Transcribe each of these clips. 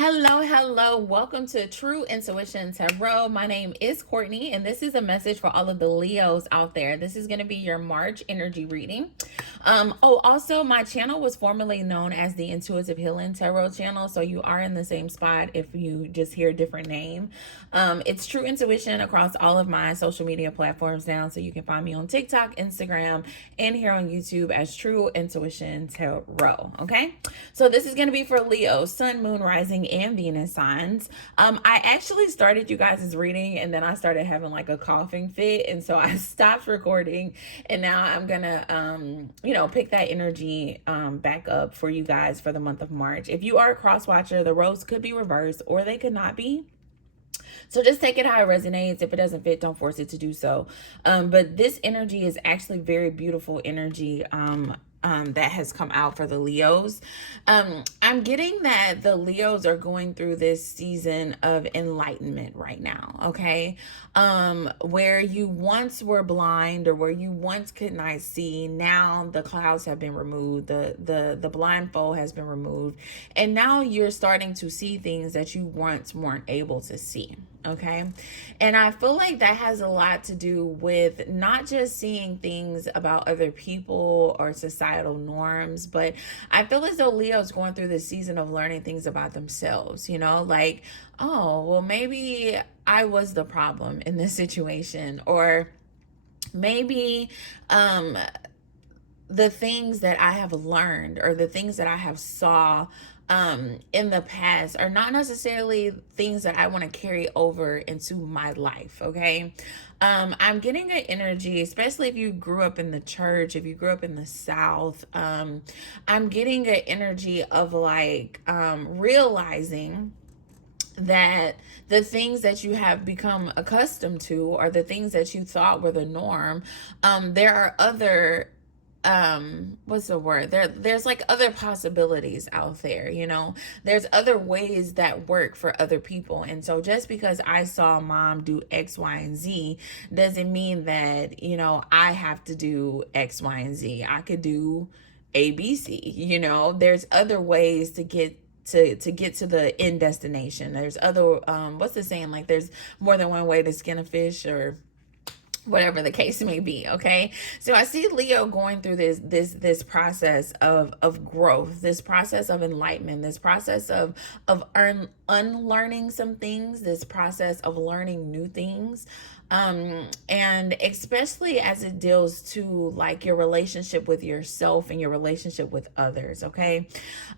Hello. Welcome to True Intuition Tarot. My name is Courtney, and this is a message for all of the Leos out there. This is going to be your March energy reading. Also, my channel was formerly known as the Intuitive Healing Tarot channel, so you are in the same spot if you just hear a different name. It's True Intuition across all of my social media platforms now, so you can find me on TikTok, Instagram, and here on YouTube as True Intuition Tarot. Okay, so this is going to be for Leo, Sun, Moon, Rising, and Venus signs. I actually started you guys' reading and then I started having like a coughing fit, and so I stopped recording, and now I'm gonna pick that energy back up for you guys for the month of March. If you are a cross watcher, the roles could be reversed or they could not be. So just take it how it resonates. If it doesn't fit, don't force it to do so. But this energy is actually very beautiful energy. That has come out for the Leos. I'm getting that the Leos are going through this season of enlightenment right now, okay? Where you once were blind or where you once could not see, now the clouds have been removed, the blindfold has been removed, and now you're starting to see things that you once weren't able to see. Okay. And I feel like that has a lot to do with not just seeing things about other people or societal norms, but I feel as though Leo's going through this season of learning things about themselves, like, oh, well, maybe I was the problem in this situation, or maybe, the things that I have learned or the things that I have saw in the past are not necessarily things that I want to carry over into my life. Okay. I'm getting an energy, especially if you grew up in the church, if you grew up in the South. I'm getting an energy of like realizing that the things that you have become accustomed to or the things that you thought were the norm, there are other what's the word, there's like other possibilities out there. There's other ways that work for other people, and so just because I saw mom do X, Y, and Z doesn't mean that I have to do X, Y, and Z. I could do ABC. There's other ways to get to the end destination. There's other what's the saying, like there's more than one way to skin a fish, or whatever the case may be. Okay, so I see Leo going through this process of growth, this process of enlightenment, this process of unlearning some things, this process of learning new things, and especially as it deals to like your relationship with yourself and your relationship with others. Okay,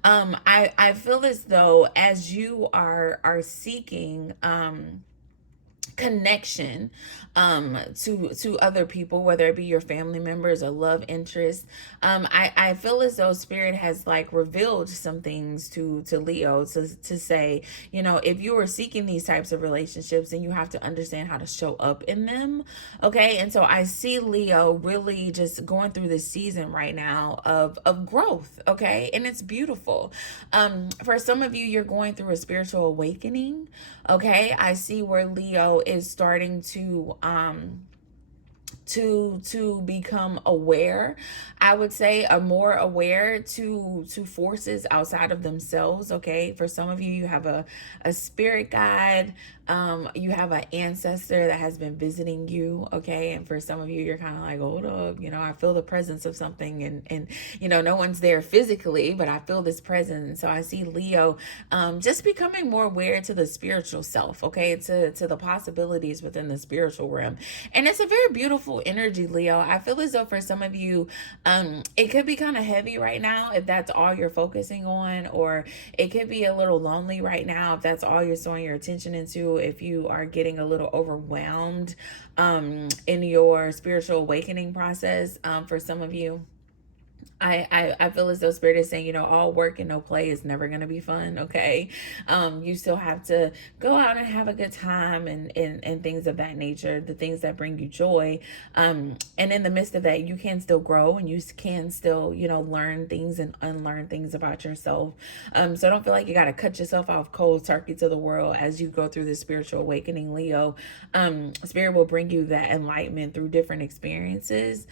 I feel as though as you are seeking connection to other people, whether it be your family members or love interests, I feel as though spirit has like revealed some things to Leo to say, if you are seeking these types of relationships, then you have to understand how to show up in them. Okay, and so I see Leo really just going through this season right now of growth. Okay, and it's beautiful. For some of you, you're going through a spiritual awakening. Okay, I see where Leo is starting to become aware. I would say are more aware to forces outside of themselves. Okay, for some of you, you have a spirit guide, you have an ancestor that has been visiting you. Okay, and for some of you, you're kind of like, hold up, I feel the presence of something, and no one's there physically, but I feel this presence. So I see Leo just becoming more aware to the spiritual self. Okay, to the possibilities within the spiritual realm, and it's a very beautiful energy, Leo. I feel as though for some of you, it could be kind of heavy right now if that's all you're focusing on, or it could be a little lonely right now if that's all you're throwing your attention into, if you are getting a little overwhelmed in your spiritual awakening process. For some of you, I feel as though spirit is saying, all work and no play is never going to be fun. Okay. You still have to go out and have a good time and things of that nature, the things that bring you joy. And in the midst of that, you can still grow and you can still, learn things and unlearn things about yourself. So don't feel like you got to cut yourself off cold turkey to the world as you go through this spiritual awakening, Leo. Spirit will bring you that enlightenment through different experiences.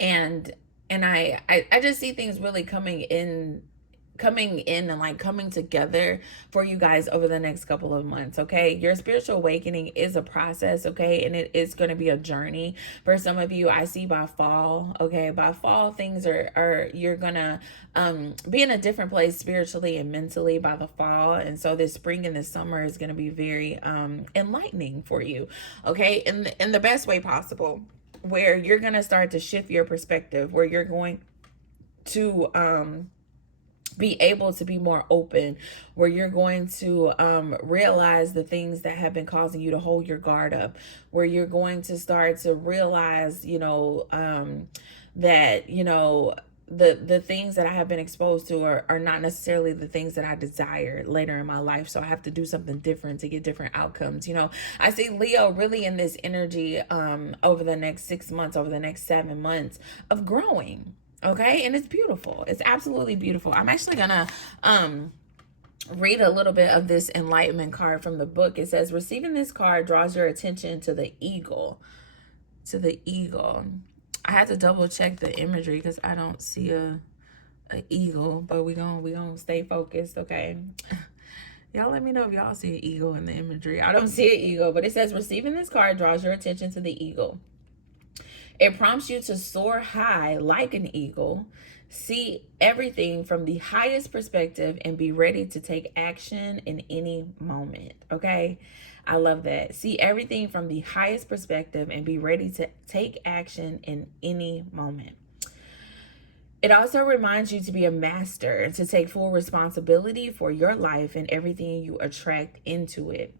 And I just see things really coming in coming in and like coming together for you guys over the next couple of months. Okay, your spiritual awakening is a process, okay, and it is going to be a journey for some of you. I see by fall, okay, by fall things are you're gonna be in a different place spiritually and mentally by the fall. And so this spring and this summer is going to be very enlightening for you, okay, in the best way possible, where you're going to start to shift your perspective, where you're going to be able to be more open, where you're going to realize the things that have been causing you to hold your guard up, where you're going to start to realize, that, the things that I have been exposed to are not necessarily the things that I desire later in my life. So I have to do something different to get different outcomes. I see Leo really in this energy over the next 6 months, over the next 7 months of growing. Okay, and it's beautiful. It's absolutely beautiful. I'm actually gonna read a little bit of this enlightenment card from the book. It says, receiving this card draws your attention to the eagle. To the eagle. I had to double check the imagery because I don't see a eagle, but we gonna stay focused, okay? Y'all let me know if y'all see an eagle in the imagery. I don't see an eagle, but it says, receiving this card draws your attention to the eagle. It prompts you to soar high like an eagle, see everything from the highest perspective, and be ready to take action in any moment. Okay, I love that. See everything from the highest perspective and be ready to take action in any moment. It also reminds you to be a master, to take full responsibility for your life and everything you attract into it.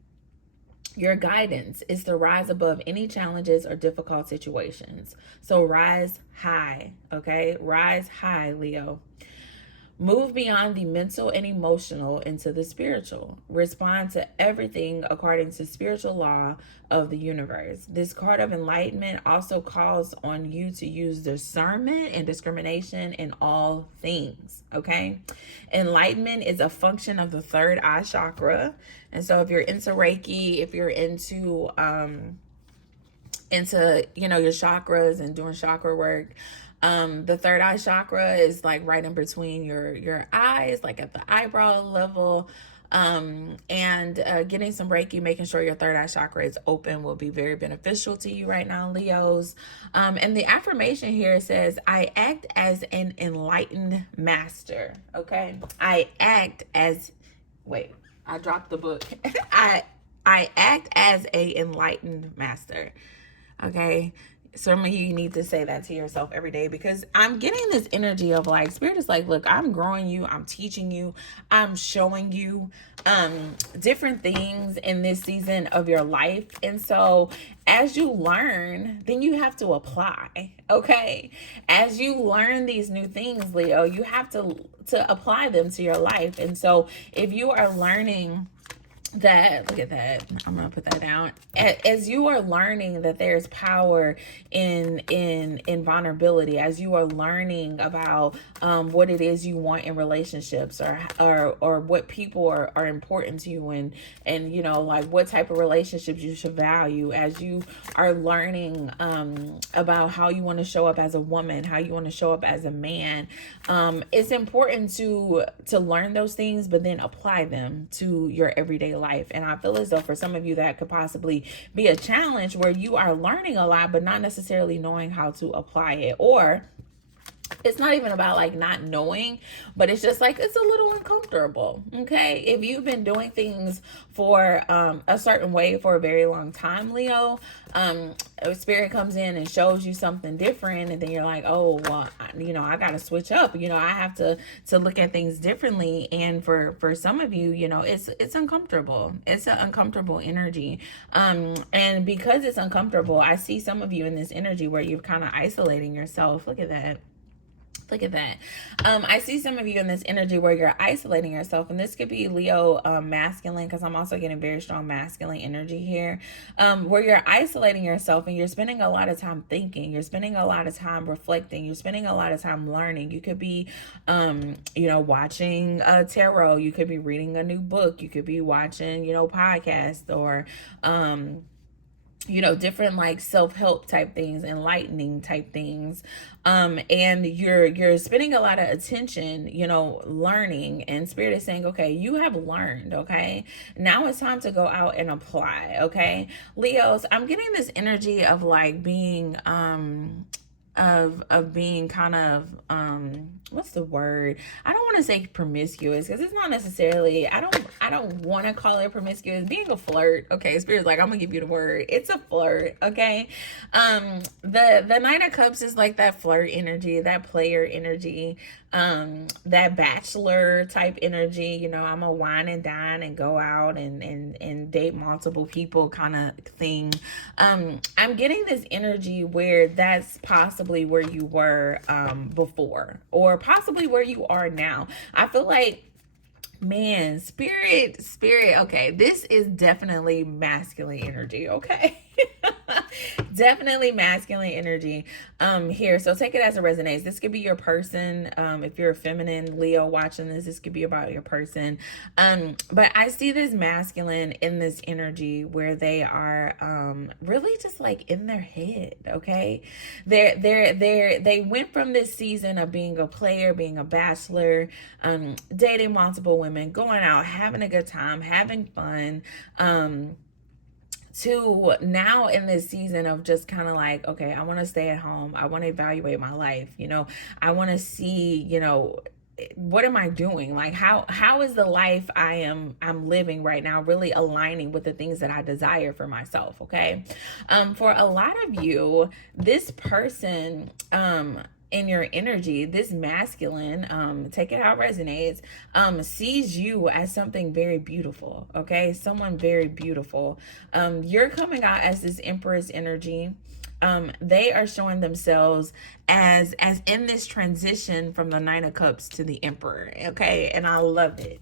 Your guidance is to rise above any challenges or difficult situations. So rise high, okay? Rise high, Leo. Move beyond the mental and emotional into the spiritual. Respond to everything according to spiritual law of the universe. This card of enlightenment also calls on you to use discernment and discrimination in all things, okay? Enlightenment is a function of the third eye chakra. And so if you're into Reiki, if you're into your chakras and doing chakra work, the third eye chakra is like right in between your eyes, like at the eyebrow level. And getting some Reiki, making sure your third eye chakra is open, will be very beneficial to you right now, Leos. And the affirmation here says, I act as an enlightened master. Okay. I dropped the book. I act as a enlightened master. Okay. Some of you need to say that to yourself every day, because I'm getting this energy of like, Spirit is like, look, I'm growing you, I'm teaching you, I'm showing you different things in this season of your life. And so as you learn, then you have to apply. Okay. As you learn these new things, Leo, you have to apply them to your life. And so if you are learning that, look at that, I'm gonna put that down, as you are learning that there's power in vulnerability, as you are learning about what it is you want in relationships, or what people are important to you, and like what type of relationships you should value, as you are learning about how you want to show up as a woman, how you want to show up as a man, it's important to learn those things, but then apply them to your everyday life. And I feel as though for some of you that could possibly be a challenge, where you are learning a lot but not necessarily knowing how to apply it. Or it's not even about like not knowing, but it's just like it's a little uncomfortable. Okay, if you've been doing things for a certain way for a very long time, Leo, Spirit comes in and shows you something different, and then you're like, oh well, I gotta switch up. I have to look at things differently. And for some of you, it's uncomfortable. It's an uncomfortable energy, and because it's uncomfortable, I see some of you in this energy where you're kind of isolating yourself. Look at that. Look at that. I see some of you in this energy where you're isolating yourself, and this could be Leo masculine, because I'm also getting very strong masculine energy here, where you're isolating yourself and you're spending a lot of time thinking, you're spending a lot of time reflecting, you're spending a lot of time learning. You could be watching tarot, you could be reading a new book, you could be watching podcasts, or you know, different like self-help type things, enlightening type things. And you're spending a lot of attention, you know, learning, and spirit is saying, okay, you have learned, okay, now it's time to go out and apply. Okay, Leos, I'm getting this energy of like being of being kind of what's the word, I don't want to say promiscuous, because it's not necessarily, I don't want to call it promiscuous, being a flirt. Okay, spirit's like, I'm gonna give you the word, it's a flirt. Okay, the Knight of Cups is like that flirt energy, that player energy, that bachelor type energy. You know, I'm a wine and dine and go out and date multiple people kind of thing. I'm getting this energy where that's possibly where you were before, or possibly where you are now. I feel like, man, spirit, okay, this is definitely masculine energy. Okay. Definitely masculine energy here, so take it as it resonates. This could be your person. If you're a feminine Leo watching this could be about your person. But I see this masculine in this energy where they are really just like in their head. Okay, they went from this season of being a player, being a bachelor, dating multiple women, going out, having a good time, having fun, to now in this season of just kind of like, okay, I want to stay at home, I want to evaluate my life, you know, I want to see, you know, what am I doing? Like, how is the life I'm living right now really aligning with the things that I desire for myself? Okay, for a lot of you, this person in your energy, this masculine, take it how it resonates, sees you as something very beautiful. Okay, someone very beautiful. You're coming out as this Empress energy. They are showing themselves as in this transition from the Nine of Cups to the Emperor. Okay, and I love it.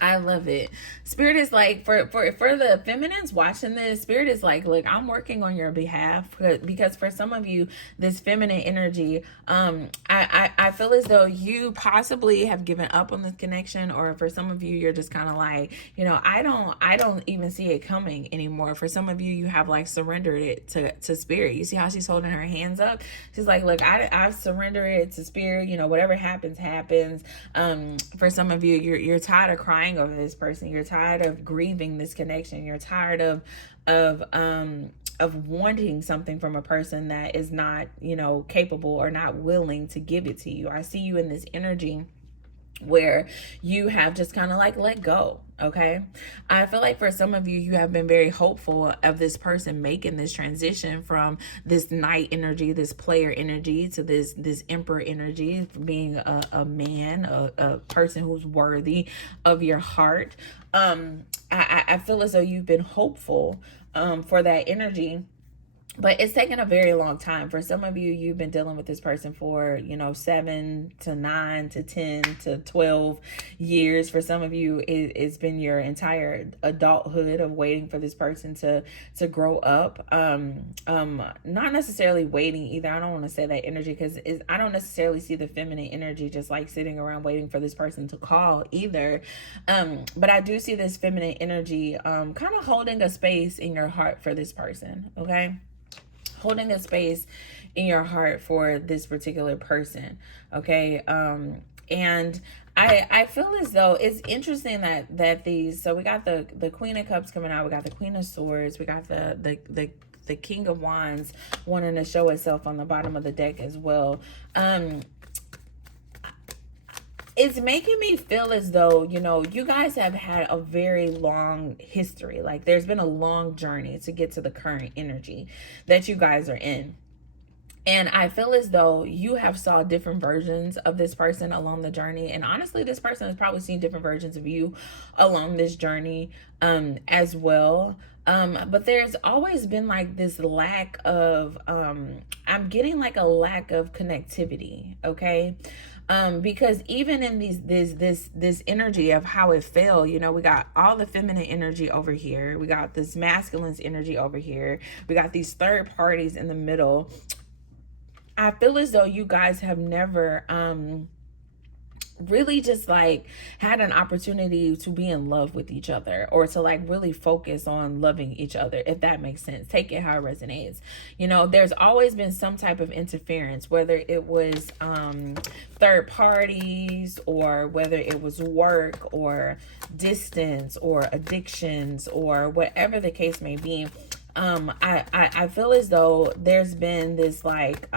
I love it. Spirit is like, for the feminines watching this, spirit is like, look, I'm working on your behalf, because for some of you, this feminine energy, I feel as though you possibly have given up on this connection, or for some of you, you're just kind of like, you know, I don't even see it coming anymore. For some of you, you have like surrendered it to spirit. You see how she's holding her hands up? She's like, look, I've surrendered it to spirit. You know, whatever happens, happens. For some of you, you're tired of crying over this person. You're tired of grieving this connection. You're tired of wanting something from a person that is not, you know, capable or not willing to give it to you. I see you in this energy where you have just kind of like let go. Okay, I feel like for some of you, you have been very hopeful of this person making this transition from this knight energy, this player energy, to this emperor energy, being a man, a person who's worthy of your heart. I feel as though you've been hopeful for that energy, but it's taken a very long time. For some of you, you've been dealing with this person for, you know, 7 to 9 to 10 to 12 years. For some of you, it's been your entire adulthood of waiting for this person to grow up. Not necessarily waiting either. I don't want to say that energy, because I don't necessarily see the feminine energy just like sitting around waiting for this person to call either. But I do see this feminine energy kind of holding a space in your heart for this person. Okay, holding a space in your heart for this particular person. Okay, and I feel as though it's interesting that these, so we got the Queen of Cups coming out, we got the Queen of Swords, we got the King of Wands wanting to show itself on the bottom of the deck as well. It's making me feel as though, you know, you guys have had a very long history. Like, there's been a long journey to get to the current energy that you guys are in. And I feel as though you have saw different versions of this person along the journey. And honestly, this person has probably seen different versions of you along this journey as well. But there's always been like this lack of, I'm getting like a lack of connectivity. Okay. Because even in this energy of how it fell, you know, we got all the feminine energy over here. We got this masculine's energy over here. We got these third parties in the middle. I feel as though you guys have never really just like had an opportunity to be in love with each other, or to like really focus on loving each other, if that makes sense. Take it how it resonates. You know, there's always been some type of interference, whether it was third parties, or whether it was work or distance or addictions or whatever the case may be. I feel as though there's been this like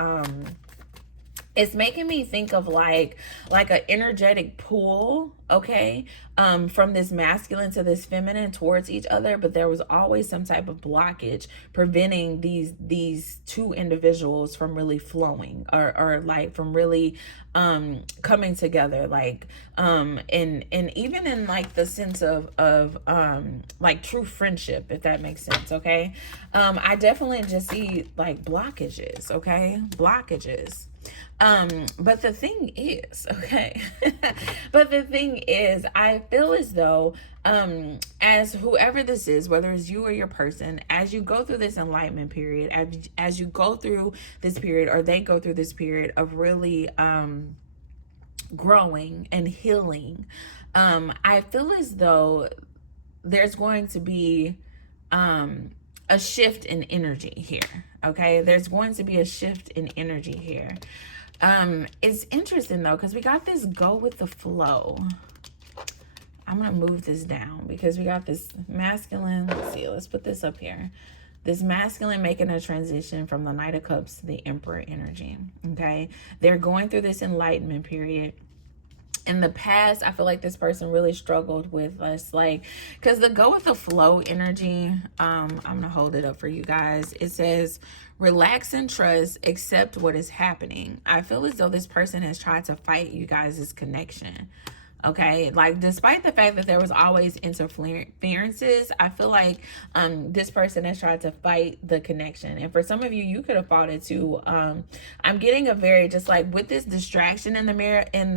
it's making me think of like an energetic pull, okay, from this masculine to this feminine towards each other, but there was always some type of blockage preventing these two individuals from really flowing, or like from really coming together, like and even in like the sense of like true friendship, if that makes sense. Okay, I definitely just see like blockages, okay, blockages. But the thing is, okay, but the thing is, I feel as though, as whoever this is, whether it's you or your person, as you go through this enlightenment period, as you go through this period, or they go through this period of really, growing and healing, I feel as though there's going to be, a shift in energy here. Okay, there's going to be a shift in energy here. It's interesting though, because we got this go with the flow. I'm gonna move this down because we got this masculine. Let's see, let's put this up here. This masculine making a transition from the Knight of Cups to the Emperor energy. Okay, they're going through this enlightenment period. In the past, I feel like this person really struggled with us, like, because the go with the flow energy, I'm gonna hold it up for you guys. It says, relax and trust, accept what is happening. I feel as though this person has tried to fight you guys' connection. Okay, like despite the fact that there was always interferences, I feel like this person has tried to fight the connection. And for some of you, you could have fought it too. I'm getting a very, just like with this distraction in the mirror, in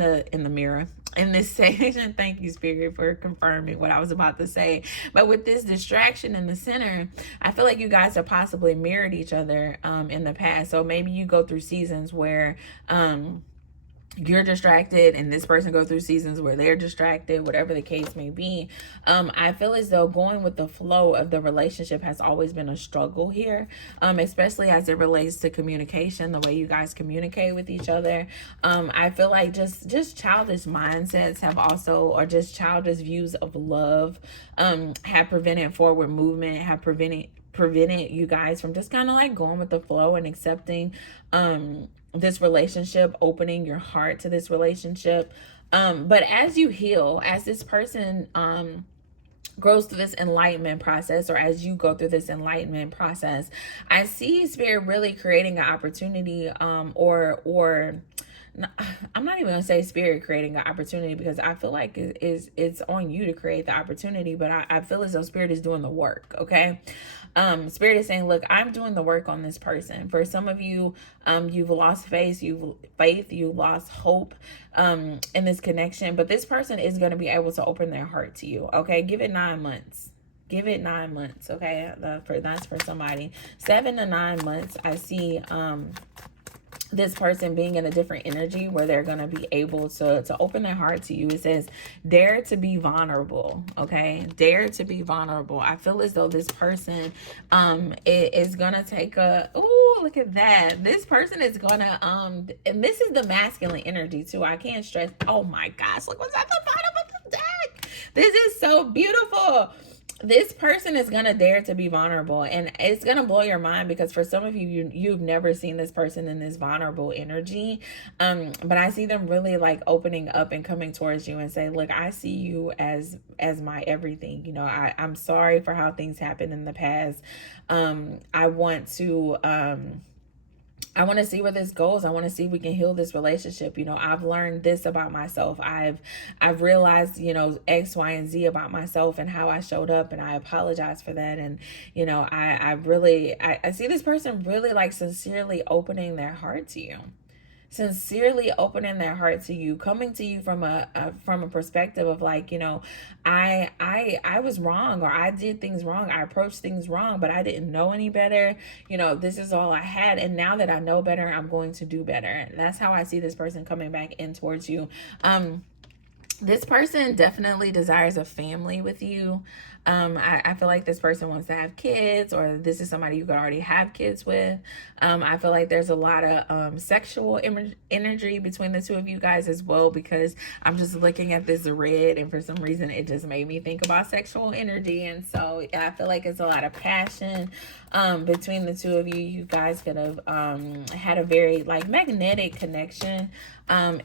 this section. Thank you, Spirit, for confirming what I was about to say. But with this distraction in the center, I feel like you guys have possibly mirrored each other in the past. So maybe you go through seasons where you're distracted and this person go through seasons where they're distracted, whatever the case may be. I feel as though going with the flow of the relationship has always been a struggle here, especially as it relates to communication, the way you guys communicate with each other. I feel like just childish mindsets have also, or just childish views of love, have prevented forward movement, have prevented you guys from just kind of like going with the flow and accepting this relationship, opening your heart to this relationship. But as you heal, as this person grows through this enlightenment process, or as you go through this enlightenment process, I see Spirit really creating an opportunity, or I'm not even gonna say Spirit creating an opportunity, because I feel like it's on you to create the opportunity, but I feel as though Spirit is doing the work. Okay, Spirit is saying, look, I'm doing the work on this person. For some of you, you've lost faith, you lost hope in this connection, but this person is going to be able to open their heart to you. Okay, give it 9 months. Give it 9 months. Okay, that's for somebody. 7 to 9 months. I see this person being in a different energy where they're going to be able to open their heart to you. It says, dare to be vulnerable. Okay, dare to be vulnerable. I feel as though this person is going to take a, oh, look at that. This person is going to, and this is the masculine energy too. I can't stress. Oh my gosh, look what's at the bottom of the deck. This is so beautiful. This person is going to dare to be vulnerable, and it's going to blow your mind, because for some of you've never seen this person in this vulnerable energy. But I see them really like opening up and coming towards you and say, look, I see you as my everything. You know, I'm sorry for how things happened in the past. I want to see where this goes. I want to see if we can heal this relationship. You know, I've learned this about myself. I've realized, you know, X, Y, and Z about myself and how I showed up, and I apologize for that. And, you know, I see this person really like sincerely opening their heart to you. Sincerely opening their heart to you, coming to you from a perspective of like, you know, I was wrong, or I did things wrong, I approached things wrong, but I didn't know any better. You know, this is all I had, and now that I know better, I'm going to do better. And that's how I see this person coming back in towards you. This person definitely desires a family with you. I feel like this person wants to have kids, or this is somebody you could already have kids with. I feel like there's a lot of sexual energy between the two of you guys as well, because I'm just looking at this red, and for some reason it just made me think about sexual energy. And so I feel like it's a lot of passion between the two of you. You guys could have had a very like magnetic connection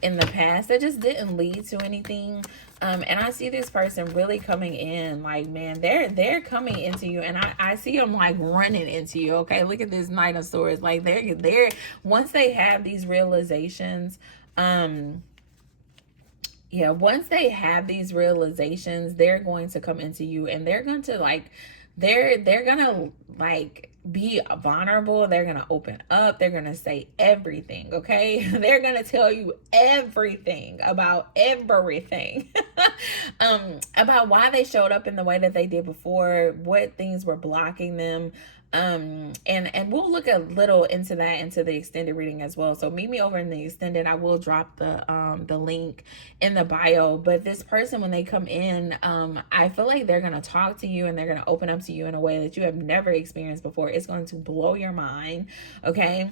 in the past that just didn't lead to anything. And I see this person really coming in, like, man, they're coming into you, and I see them like running into you. Okay, look at this Knight of Swords. Like they're once they have these realizations, yeah, once they have these realizations, they're going to come into you, and they're going to like they're gonna like be vulnerable. They're gonna open up. They're gonna say everything. Okay, they're gonna tell you everything about everything. About why they showed up in the way that they did before, what things were blocking them. And we'll look a little into that into the extended reading as well. So meet me over in the extended. I will drop the link in the bio. But this person, when they come in, I feel like they're gonna talk to you, and they're gonna open up to you in a way that you have never experienced before. It's going to blow your mind. Okay.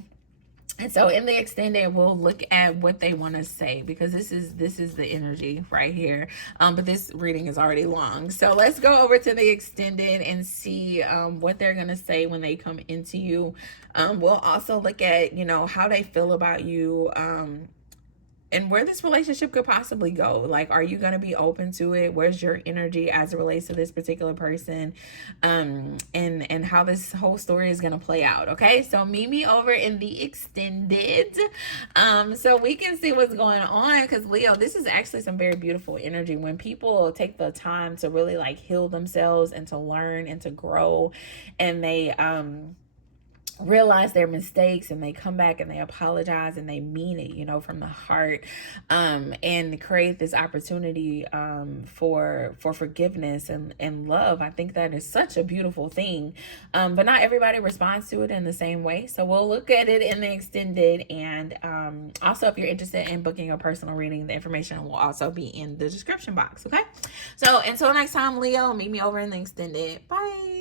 And so in the extended, we'll look at what they want to say, because this is the energy right here. But this reading is already long. So let's go over to the extended and see what they're going to say when they come into you. We'll also look at, you know, how they feel about you, and where this relationship could possibly go. Like, are you going to be open to it? Where's your energy as it relates to this particular person? And how this whole story is going to play out. Okay, so meet me over in the extended, so we can see what's going on. Because Leo, this is actually some very beautiful energy when people take the time to really like heal themselves and to learn and to grow, and they realize their mistakes, and they come back and they apologize and they mean it, you know, from the heart, and create this opportunity for forgiveness and love. I think that is such a beautiful thing, but not everybody responds to it in the same way. So we'll look at it in the extended, and also if you're interested in booking a personal reading, the information will also be in the description box. Okay, so until next time, Leo, meet me over in the extended. Bye.